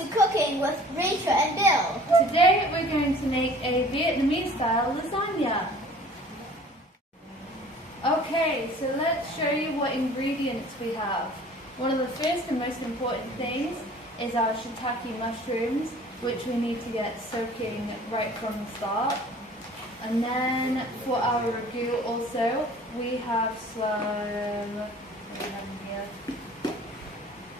to cooking with Rachel and Bill. Today we're going to make a Vietnamese style lasagna. Okay, so let's show you what ingredients we have. One of the first and most important things is our shiitake mushrooms, which we need to get soaking right from the start. And then for our ragu also, we have some, what do we have in here?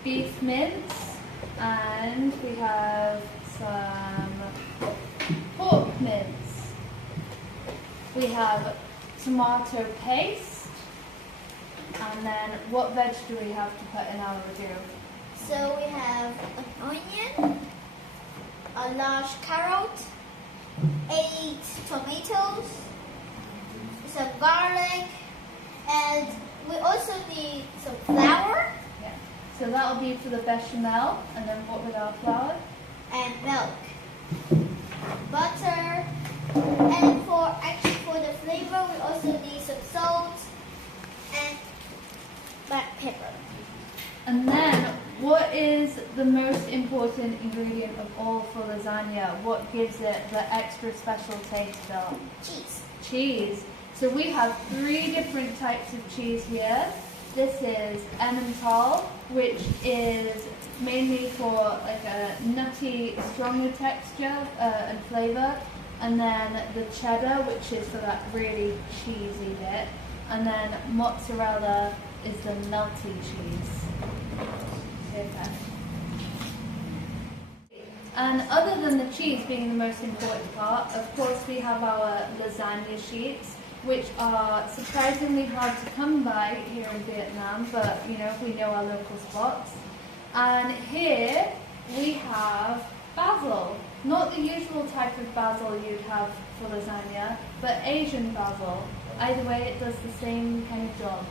Beef mince, and we have some pork mince. We have tomato paste, and then what veg do we have to put in our ragu? So we have an onion, a large carrot, 8 tomatoes, some garlic, and we also need some flour. Yeah. So that'll be for the bechamel, and then what with our flour? And milk, butter, and for the flavor we also need some salt and black pepper. And then what is the most important ingredient of all for lasagna? What gives it the extra special taste, Bill? Cheese. Cheese. So we have 3 different types of cheese here. This is Emmental, which is mainly for like a nutty, stronger texture and flavor. And then the cheddar, which is for that really cheesy bit. And then mozzarella is the melty cheese. Okay. And other than the cheese being the most important part, of course we have our lasagna sheets, which are surprisingly hard to come by here in Vietnam, but you know, we know our local spots. And here we have basil. Not the usual type of basil you'd have for lasagna, but Asian basil. Either way, it does the same kind of job.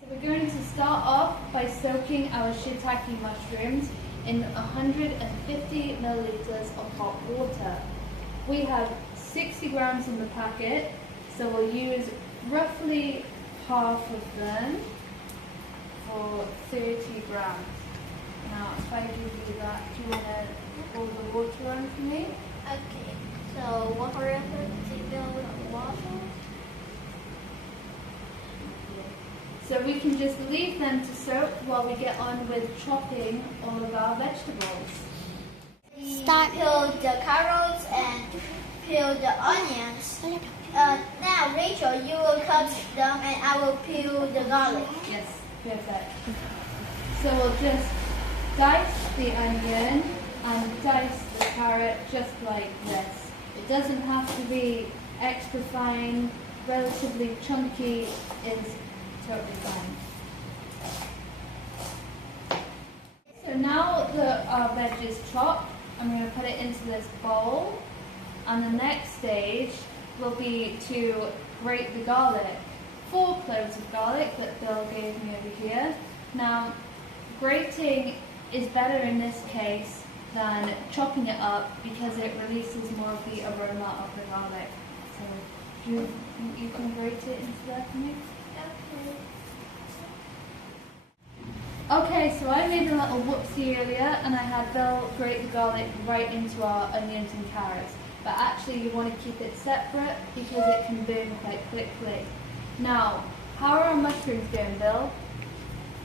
So we're going to start off by soaking our shiitake mushrooms in 150 milliliters of hot water. We have 60 grams in the packet, so we'll use roughly half of them for 30 grams. Now, if I give you that, do you want to pour the water on for me? Okay, so 150 ml of water. So we can just leave them to soak while we get on with chopping all of our vegetables. Peel the carrots and peel the onions. Now, Rachel, you will cut them and I will peel the garlic. Yes, perfect. So we'll just dice the onion and dice the carrot just like this. It doesn't have to be extra fine, relatively chunky is totally fine. So now that our veg is chopped, I'm going to put it into this bowl, and the next stage will be to grate the garlic. 4 cloves of garlic that Bill gave me over here. Now, grating is better in this case than chopping it up because it releases more of the aroma of the garlic. So you can grate it into there for me? Okay, so I made a little whoopsie earlier and I had Bill grate the garlic right into our onions and carrots. But actually you want to keep it separate because it can burn quite quickly. Now, how are our mushrooms doing, Bill?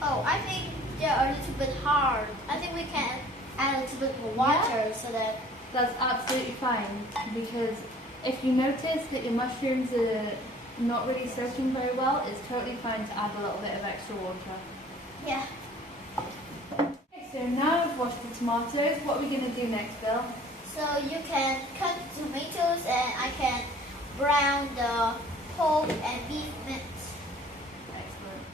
Oh, I think they're a little bit hard. I think we can add a little bit more water so that... That's absolutely fine, because if you notice that your mushrooms are not really soaking very well, it's totally fine to add a little bit of extra water. Yeah. Okay, so now I've washed the tomatoes. What are we going to do next, Bill? So you can cut the tomatoes and I can brown the pork and beef mince. Excellent.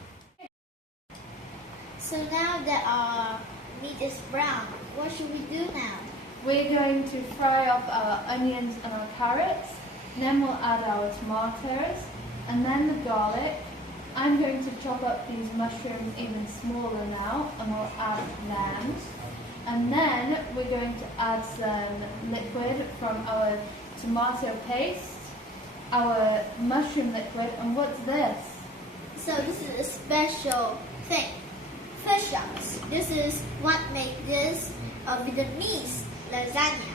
So now that our meat is brown, what should we do now? We're going to fry up our onions and our carrots, and then we'll add our tomatoes, and then the garlic. I'm going to chop up these mushrooms even smaller now, and we'll add them. And then we're going to add some liquid from our tomato paste, our mushroom liquid, and what's this? So this is a special thing fish sauce. This is what makes this a Vietnamese lasagna.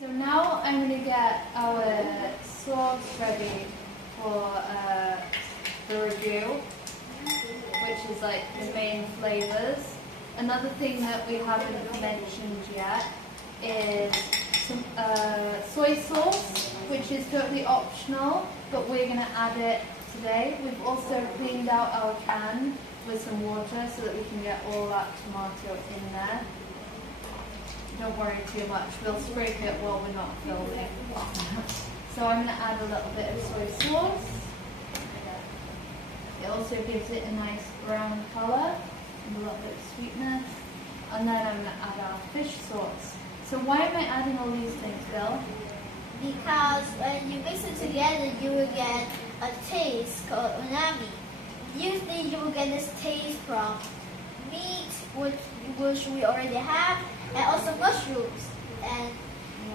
So now I'm going to get our sauce ready for the ragu, which is like the main flavors. Another thing that we haven't mentioned yet is some soy sauce, which is totally optional, but we're going to add it today. We've also cleaned out our can with some water so that we can get all that tomato in there. Don't worry too much, we'll scrape it while we're not filming. So I'm going to add a little bit of soy sauce. It also gives it a nice brown colour and a little bit of sweetness. And then I'm going to add our fish sauce. So why am I adding all these things, Bill? Because when you mix it together, you will get a taste called umami. Usually you will get this taste from meat, which we already have, and also mushrooms. And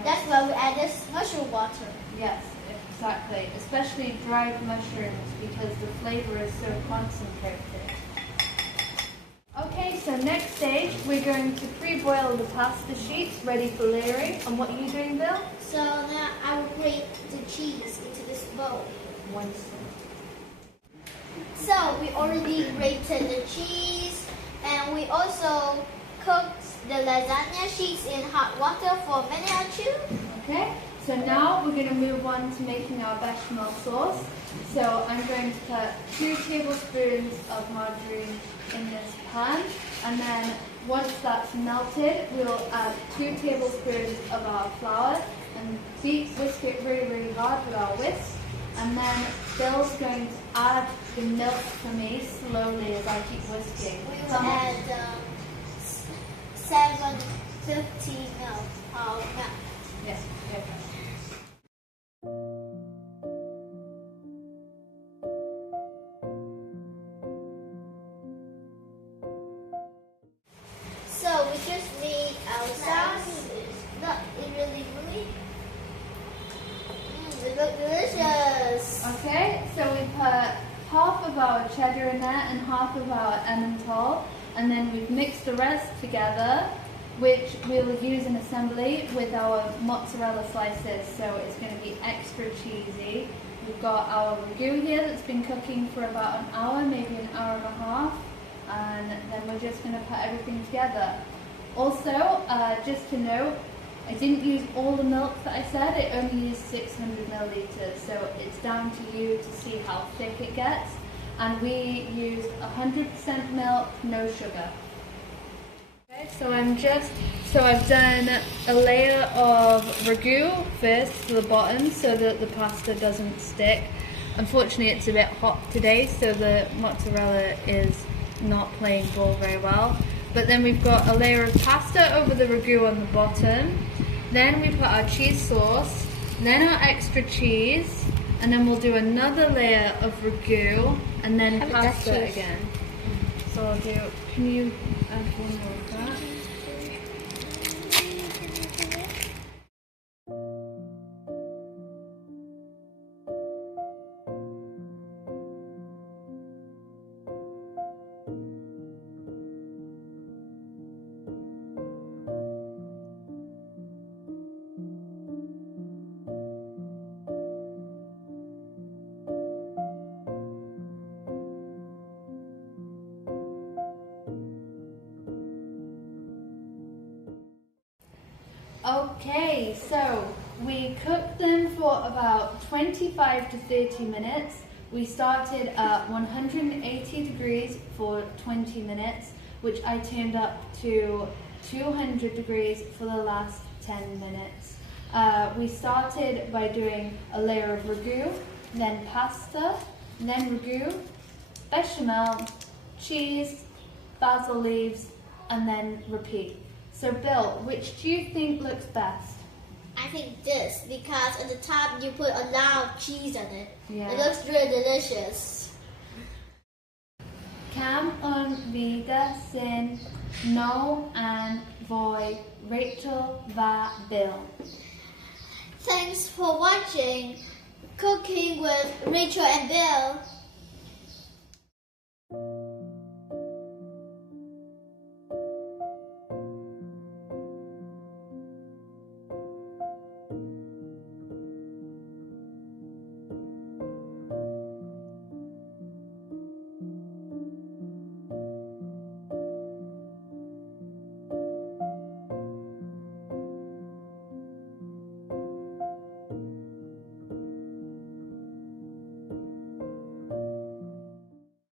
that's why we add this mushroom water. Yes, exactly. Especially dried mushrooms because the flavor is so concentrated. Okay, so next stage, we're going to pre-boil the pasta sheets ready for layering. And what are you doing, Bill? So now I will grate the cheese into this bowl. One spoon. So we already grated the cheese, and we also cooked the lasagna sheets in hot water for a minute or two. Okay, so now we're going to move on to making our bechamel sauce. So I'm going to put 2 tablespoons of margarine in this pan, and then once that's melted, we'll add 2 tablespoons of our flour and whisk it really, really hard with our whisk. And then Bill's going to add the milk for me slowly as I keep whisking. We will add 750 milk. Yes, okay. So we just made our sauce. Not really gooey. It looks delicious. Okay, so we put half of our cheddar in there and half of our Emmental, and then we've mixed the rest together, which we'll use in assembly with our mozzarella slices, so it's going to be extra cheesy. We've got our ragu here that's been cooking for about an hour, maybe an hour and a half, and then we're just going to put everything together. Also, just to note, I didn't use all the milk that I said, I only used 600 milliliters, so it's down to you to see how thick it gets. And we used 100% milk, no sugar. Okay, so I've done a layer of ragu first to the bottom so that the pasta doesn't stick. Unfortunately, it's a bit hot today, so the mozzarella is not playing ball very well. But then we've got a layer of pasta over the ragu on the bottom. Then we put our cheese sauce, then our extra cheese, and then we'll do another layer of ragu, and then pasta again. So I'll do, can you add one more of that? Okay, so we cooked them for about 25 to 30 minutes. We started at 180 degrees for 20 minutes, which I turned up to 200 degrees for the last 10 minutes. We started by doing a layer of ragu, then pasta, then ragu, bechamel, cheese, basil leaves, and then repeat. So Bill, which do you think looks best? I think this, because at the top you put a lot of cheese on it. Yeah. It looks really delicious. Kam on vida sin no and voi Rachel va Bill. Thanks for watching Cooking with Rachel and Bill.